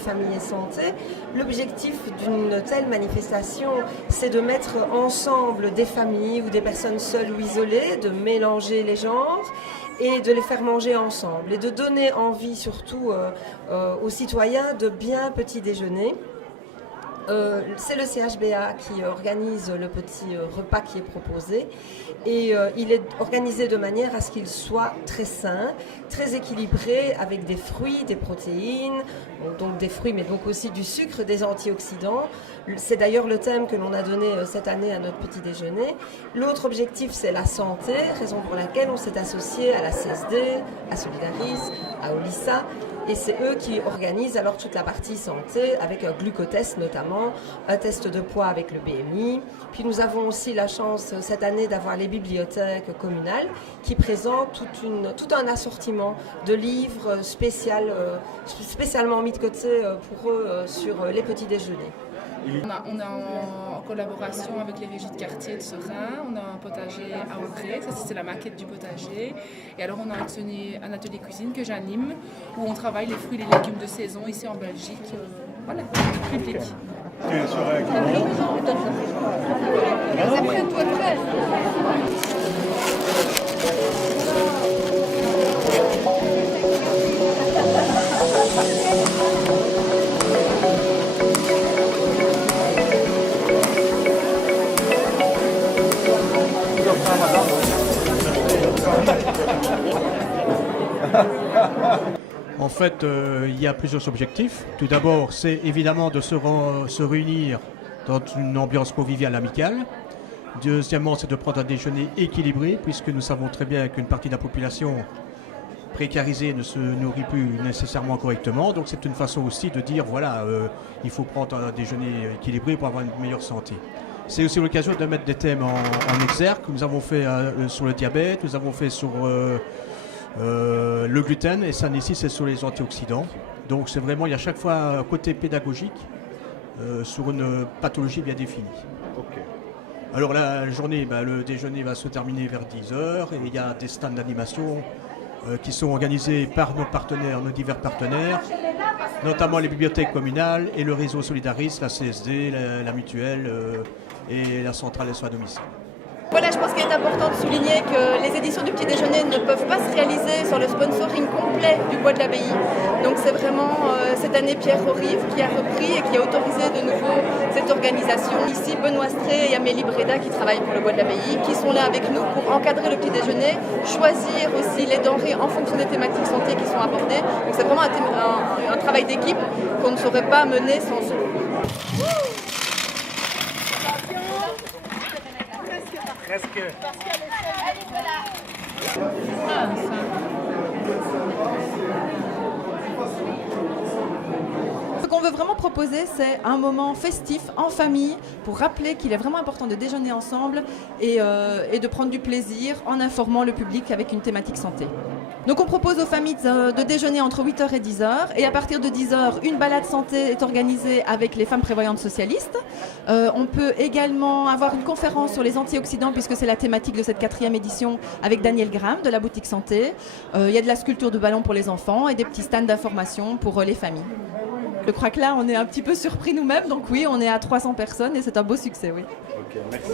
famille et santé. L'objectif d'une telle manifestation, c'est de mettre ensemble des familles ou des personnes seules ou isolées, de mélanger les genres et de les faire manger ensemble et de donner envie surtout aux citoyens de bien petit déjeuner. C'est le CHBA qui organise le petit repas qui est proposé et il est organisé de manière à ce qu'il soit très sain, très équilibré avec des fruits, des protéines, donc des fruits mais donc aussi du sucre, des antioxydants. C'est d'ailleurs le thème que l'on a donné cette année à notre petit déjeuner. L'autre objectif c'est la santé, raison pour laquelle on s'est associé à la CSD, à Solidaris, à Olissa. Et c'est eux qui organisent alors toute la partie santé avec un glucotest notamment, un test de poids avec le BMI. Puis nous avons aussi la chance cette année d'avoir les bibliothèques communales qui présentent tout un assortiment de livres spécialement mis de côté pour eux sur les petits déjeuners. On est en collaboration avec les régies de quartier de Serein, on a un potager à Augré, ça c'est la maquette du potager. Et alors on a un atelier cuisine que j'anime où on travaille les fruits et les légumes de saison ici en Belgique. Voilà, public. Tu es sur avec En fait, il y a plusieurs objectifs. Tout d'abord, c'est évidemment de se réunir dans une ambiance conviviale amicale. Deuxièmement, c'est de prendre un déjeuner équilibré, puisque nous savons très bien qu'une partie de la population précarisée ne se nourrit plus nécessairement correctement. Donc c'est une façon aussi de dire, voilà, il faut prendre un déjeuner équilibré pour avoir une meilleure santé. C'est aussi l'occasion de mettre des thèmes en exergue. Nous avons fait sur le diabète, nous avons fait sur le gluten, et ça ici c'est sur les antioxydants. Donc c'est vraiment, il y a chaque fois un côté pédagogique sur une pathologie bien définie. Okay. Alors la journée, le déjeuner va se terminer vers 10h et il y a des stands d'animation qui sont organisés par nos partenaires, nos divers partenaires, notamment les bibliothèques communales et le réseau Solidaris, la CSD, la mutuelle et la centrale des soins à domicile. Voilà, je pense qu'il est important de souligner que les éditions du petit déjeuner ne peuvent pas se réaliser sur le sponsoring complet du Bois de l'Abbaye. Donc c'est vraiment cette année Pierre Orive qui a repris et qui a autorisé de nouveau cette organisation. Ici, Benoît Stré et Amélie Breda qui travaillent pour le Bois de l'Abbaye, qui sont là avec nous pour encadrer le petit déjeuner, choisir aussi les denrées en fonction des thématiques santé qui sont abordées. Donc c'est vraiment un travail d'équipe qu'on ne saurait pas mener sans eux. Presque. Ce qu'on veut vraiment proposer, c'est un moment festif en famille pour rappeler qu'il est vraiment important de déjeuner ensemble et de prendre du plaisir en informant le public avec une thématique santé. Donc on propose aux familles de déjeuner entre 8h et 10h et à partir de 10h, une balade santé est organisée avec les femmes prévoyantes socialistes. On peut également avoir une conférence sur les antioxydants puisque c'est la thématique de cette 4e édition avec Daniel Graham de la boutique santé. Il y a de la sculpture de ballons pour les enfants et des petits stands d'information pour les familles. Je crois que là, on est un petit peu surpris nous-mêmes, donc oui, on est à 300 personnes et c'est un beau succès, oui. Ok, merci.